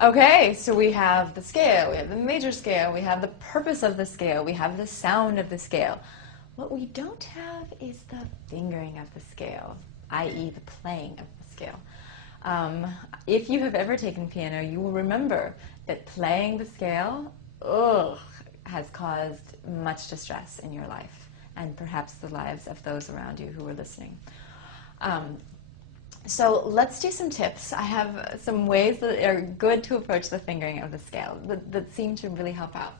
Okay, so we have the scale, we have the major scale, we have the purpose of the scale, we have the sound of the scale. What we don't have is the fingering of the scale, i.e. the playing of the scale. If you have ever taken piano, you will remember that playing the scale, has caused much distress in your life, and perhaps the lives of those around you who are listening. So let's do some tips. I have some ways that are good to approach the fingering of the scale that seem to really help out.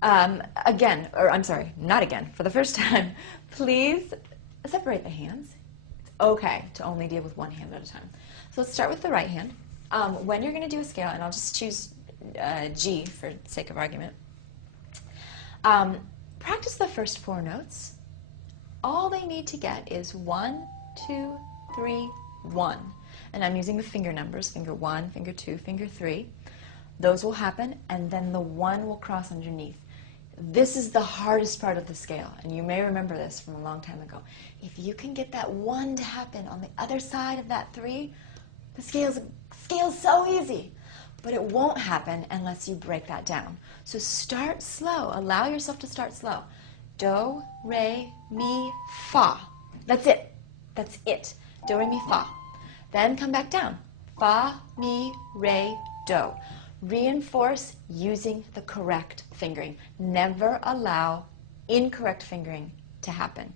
For the first time, please separate the hands. It's okay to only deal with one hand at a time. So let's start with the right hand. When you're going to do a scale, and I'll just choose G for sake of argument, practice the first 4 notes. All they need to get is 1, 2, 3, 1. And I'm using the finger numbers, finger 1, finger 2, finger 3. Those will happen, and then the 1 will cross underneath. This is the hardest part of the scale, and you may remember this from a long time ago. If you can get that 1 to happen on the other side of that 3, the scale's so easy. But it won't happen unless you break that down. So start slow. Allow yourself to start slow. Do, re, mi, fa. That's it. That's it. Do, re, mi, fa. Then come back down. Fa, mi, re, do. Reinforce using the correct fingering. Never allow incorrect fingering to happen.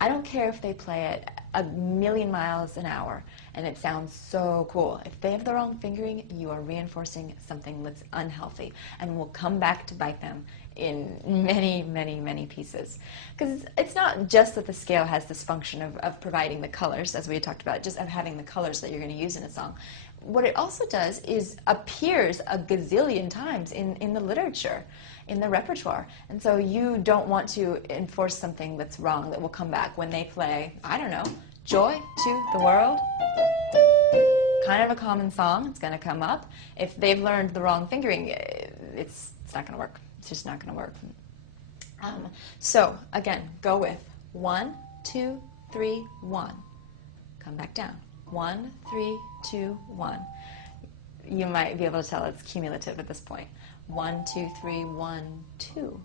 I don't care if they play it 1,000,000 miles an hour and it sounds so cool. If they have the wrong fingering, you are reinforcing something that's unhealthy and will come back to bite them in many, many, many pieces. Because it's not just that the scale has this function of providing the colors, as we had talked about, just of having the colors that you're going to use in a song. What it also does is appears a gazillion times in the literature, in the repertoire. And so you don't want to enforce something that's wrong that will come back when they play, I don't know, Joy to the World. Kind of a common song, it's going to come up. If they've learned the wrong fingering, it's not going to work. It's just not going to work. So again, go with 1, 2, 3, 1. Come back down. 1, 3, 2, 1. You might be able to tell it's cumulative at this point. 1, 2, 3, 1, 2.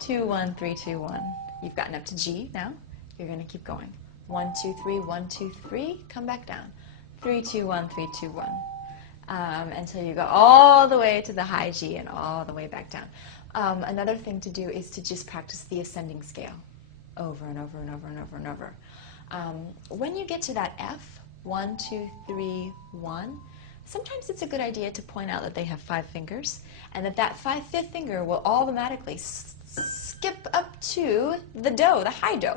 2, 1, 3, 2, 1. You've gotten up to G now. You're going to keep going. 1, 2, 3, 1, 2, 3. Come back down. 3, 2, 1, 3, 2, 1. Until you go all the way to the high G and all the way back down. Another thing to do is to just practice the ascending scale over and over and over and over and over. When you get to that F, 1, 2, 3, 1, sometimes it's a good idea to point out that they have 5 fingers and that 5th finger will automatically skip up to the do, the high do.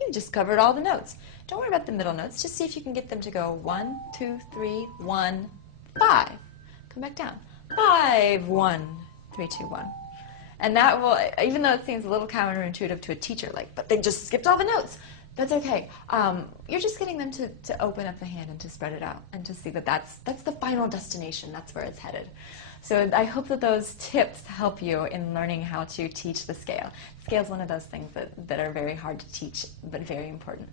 You just covered all the notes. Don't worry about the middle notes. Just see if you can get them to go 1, 2, 3, 1, 5. Come back down. 5, 1, 3, 2, 1. And that will, even though it seems a little counterintuitive to a teacher, like, but they just skipped all the notes. That's okay. You're just getting them to open up the hand and to spread it out and to see that that's the final destination. That's where it's headed. So I hope that those tips help you in learning how to teach the scale. Scale is one of those things that are very hard to teach, but very important.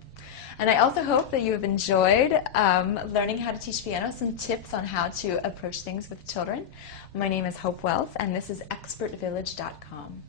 And I also hope that you have enjoyed learning how to teach piano, some tips on how to approach things with children. My name is Hope Wells, and this is expertvillage.com.